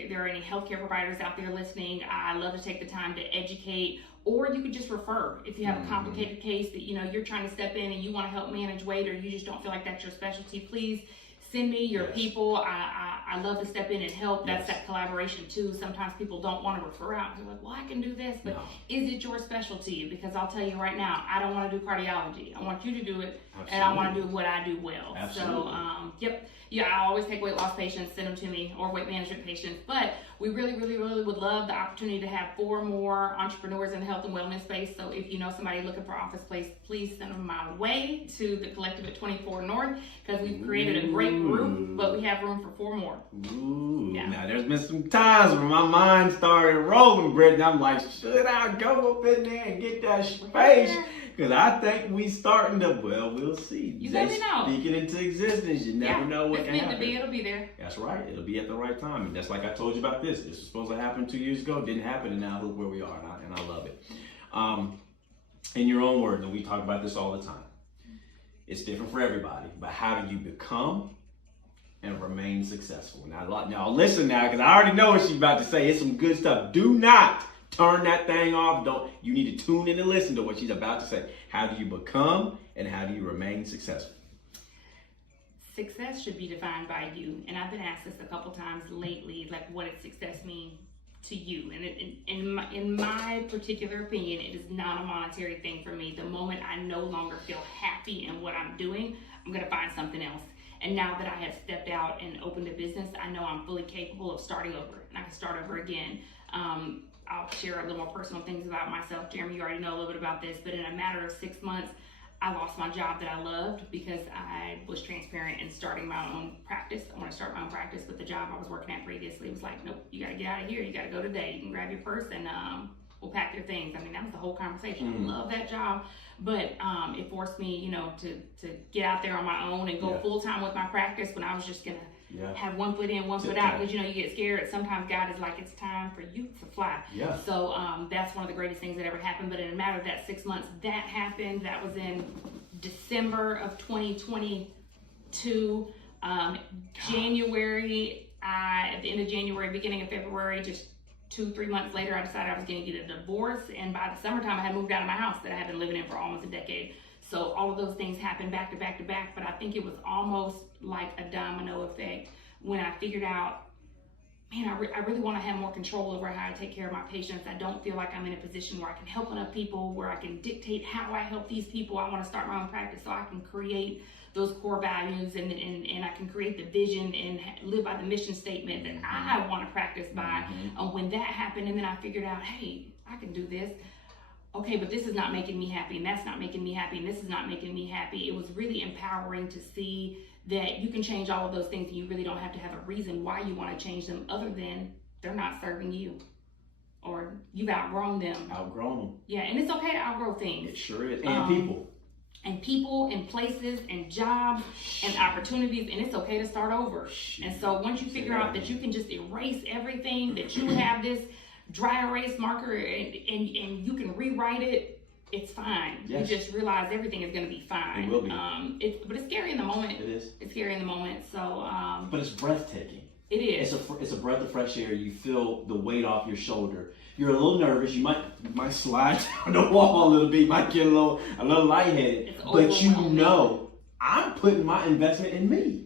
there are any healthcare providers out there listening, I love to take the time to educate, or you could just refer. If you have a complicated case that you're trying to step in and you want to help manage weight, or you just don't feel like that's your specialty, please send me your people. I love to step in and help. That's that collaboration too. Sometimes people don't want to refer out. They're like, well, I can do this, but is it your specialty? Because I'll tell you right now, I don't want to do cardiology. I want you to do it And I want to do what I do well. Absolutely. So, yeah, I always take weight loss patients, send them to me, or weight management patients. But we really, really, really would love the opportunity to have 4 more entrepreneurs in the health and wellness space. So if you know somebody looking for office space, please send them my way to the collective at 24 North, because we've created a great group, but we have room for 4 more. Ooh, Yeah. Now there's been some times when my mind started rolling, Brittany. I'm like, should I go up in there and get that space? Because I think we starting to, well, we'll see. You never know. Speak it into existence. You never know what it's can meant happen. to be, it'll be there. That's right. It'll be at the right time. And that's like I told you about this. This was supposed to happen 2 years ago. Didn't happen. And now look where we are. And I love it. In your own words, and we talk about this all the time, it's different for everybody. But how do you become and remain successful? Now listen now, because I already know what she's about to say. It's some good stuff. Do not turn that thing off. You need to tune in and listen to what she's about to say. How do you become and how do you remain successful? Success should be defined by you. And I've been asked this a couple times lately, like, what does success mean to you? And in my particular opinion, it is not a monetary thing for me. The moment I no longer feel happy in what I'm doing, I'm going to find something else. And now that I have stepped out and opened a business, I know I'm fully capable of starting over, and I can start over again. I'll share a little more personal things about myself. Jeremy, you already know a little bit about this, but in a matter of 6 months, I lost my job that I loved because I was transparent in starting my own practice. I want to start my own practice, but the job I was working at previously was like, nope, you got to get out of here. You got to go today. You can grab your purse and we'll pack your things. I mean, that was the whole conversation. I love that job, but it forced me, to get out there on my own and go full time with my practice when I was just gonna have one foot in, one foot out, because you get scared. Sometimes God is like, it's time for you to fly. Yeah. So that's one of the greatest things that ever happened. But in a matter of that 6 months, that happened. That was in December of 2022. January, at the end of January, beginning of February, just 2-3 months later, I decided I was going to get a divorce. And by the summertime, I had moved out of my house that I had been living in for almost a decade. So all of those things happened back to back to back, but I think it was almost like a domino effect when I figured out, man, I really want to have more control over how I take care of my patients. I don't feel like I'm in a position where I can help enough people, where I can dictate how I help these people. I want to start my own practice so I can create those core values and I can create the vision and live by the mission statement that I want to practice by. When that happened, and then I figured out, hey, I can do this. Okay, but this is not making me happy, and that's not making me happy, and this is not making me happy. It was really empowering to see that you can change all of those things, and you really don't have to have a reason why you want to change them other than they're not serving you, or you've outgrown them. Outgrown them. Yeah, and it's okay to outgrow things. It sure is. And people. And people, and places, and jobs, and opportunities, and it's okay to start over. And so once you figure out that you can just erase everything, that you have this dry erase marker and you can rewrite it, it's fine. Yes. You just realize everything is going to be fine. It will be. But it's scary in the moment. It is. It's scary in the moment. So. But it's breathtaking. It is. It's a breath of fresh air. You feel the weight off your shoulder. You're a little nervous. You might slide down the wall a little bit. You might get a little lightheaded. But you know, I'm putting my investment in me.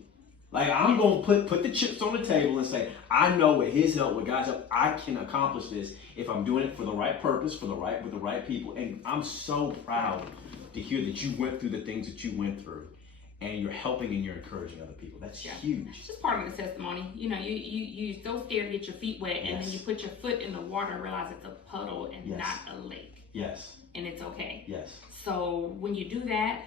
Like, I'm going to put the chips on the table and say, I know with his help, with God's help, I can accomplish this if I'm doing it for the right purpose, with the right people. And I'm so proud to hear that you went through the things that you went through, and you're helping and you're encouraging other people. That's huge. It's just part of the testimony. You're so scared to get your feet wet, and then you put your foot in the water and realize it's a puddle and not a lake. Yes. And it's okay. Yes. So when you do that,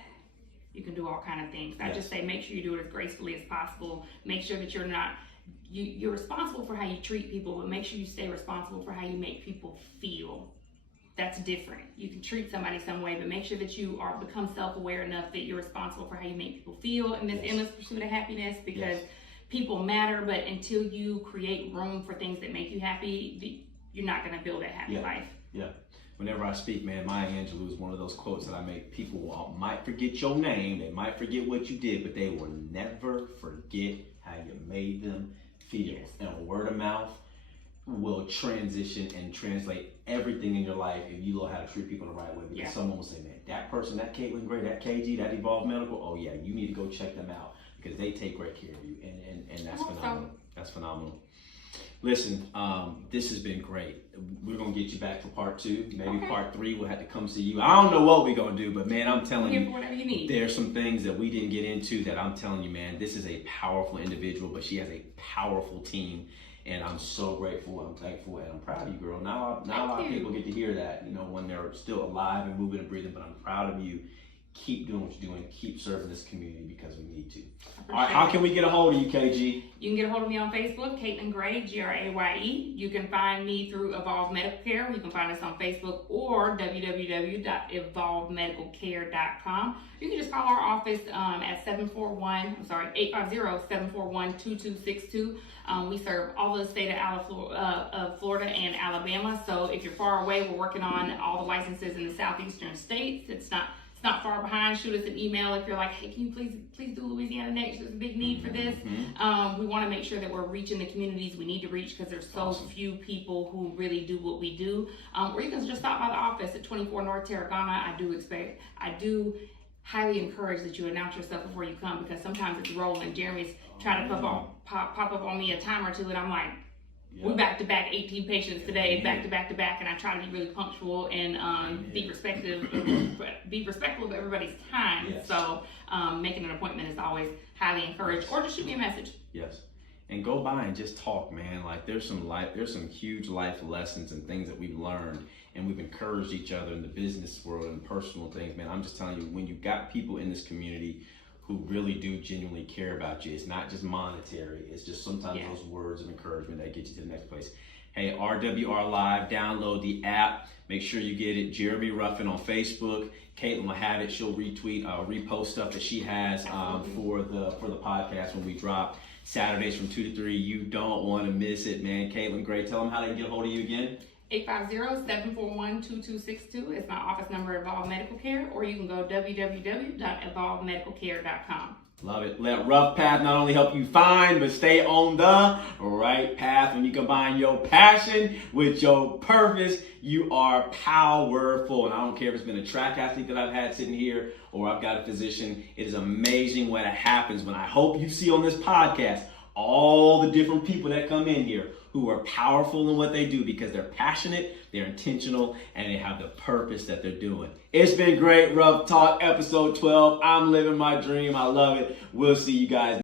you can do all kind of things. I just say make sure you do it as gracefully as possible. Make sure that you're responsible for how you treat people, but make sure you stay responsible for how you make people feel. That's different. You can treat somebody some way, but make sure that you become self-aware enough that you're responsible for how you make people feel in this endless pursuit of happiness, because people matter, but until you create room for things that make you happy, you're not going to build that happy life. Yeah. Whenever I speak, man, Maya Angelou is one of those quotes that I make. People might forget your name, they might forget what you did, but they will never forget how you made them feel. And word of mouth will transition and translate everything in your life if you know how to treat people the right way. Because someone will say, man, that person, that Kaitlin Graye, that KG, that Evolved Medical, oh yeah, you need to go check them out because they take great care of you. And that's phenomenal. That's phenomenal. Listen, this has been great. We're going to get you back for part 2. Maybe part 3 we'll have to come see you. I don't know what we're going to do, but man, I'm telling you, whatever you need. There's some things that we didn't get into that I'm telling you, man, this is a powerful individual, but she has a powerful team. And I'm so grateful, I'm thankful, and I'm proud of you, girl. Now a lot of people get to hear that, you know, when they're still alive and moving and breathing, but I'm proud of you. Keep doing what you're doing. Keep serving this community because we need to. All right, how can we get a hold of you, KG? You can get a hold of me on Facebook, Kaitlin Graye, Graye. You can find me through Evolve Medical Care. You can find us on Facebook or www.evolvemedicalcare.com. You can just call our office at 850-741-2262. We serve all the state of Florida and Alabama. So if you're far away, we're working on all the licenses in the southeastern states. It's not far behind. Shoot us an email if you're like, hey, can you please do Louisiana next? There's a big need for this. We want to make sure that we're reaching the communities we need to reach because there's so few people who really do what we do. Or you can just stop by the office at 24 North Tarragona. I do highly encourage that you announce yourself before you come because sometimes it's rolling. Jeremy's trying to pop up on me a time or two and I'm like, we're back to back 18 patients today, back to back, and I try to be really punctual and be respectful of everybody's time. Yes. So making an appointment is always highly encouraged, or just shoot me a message. Yes, and go by and just talk, man. Like there's some huge life lessons and things that we've learned, and we've encouraged each other in the business world and personal things, man. I'm just telling you, when you got people in this community who really do genuinely care about you. It's not just monetary. It's just sometimes those words of encouragement that get you to the next place. Hey, RWR Live, download the app. Make sure you get it. Jeremy Ruffin on Facebook. Kaitlin will have it. She'll repost stuff that she has for the podcast when we drop Saturdays from 2 to 3. You don't want to miss it, man. Kaitlin, great. Tell them how they can get a hold of you again. 850-741-2262 is my office number at Evolve Medical Care, or you can go www.evolvemedicalcare.com. Love it. Let Ruff Path not only help you find, but stay on the right path. When you combine your passion with your purpose, you are powerful. And I don't care if it's been a track athlete that I've had sitting here or I've got a physician. It is amazing what happens when I hope you see on this podcast all the different people that come in here who are powerful in what they do because they're passionate, they're intentional, and they have the purpose that they're doing. It's been great, Ruff Talk, episode 12. I'm living my dream. I love it. We'll see you guys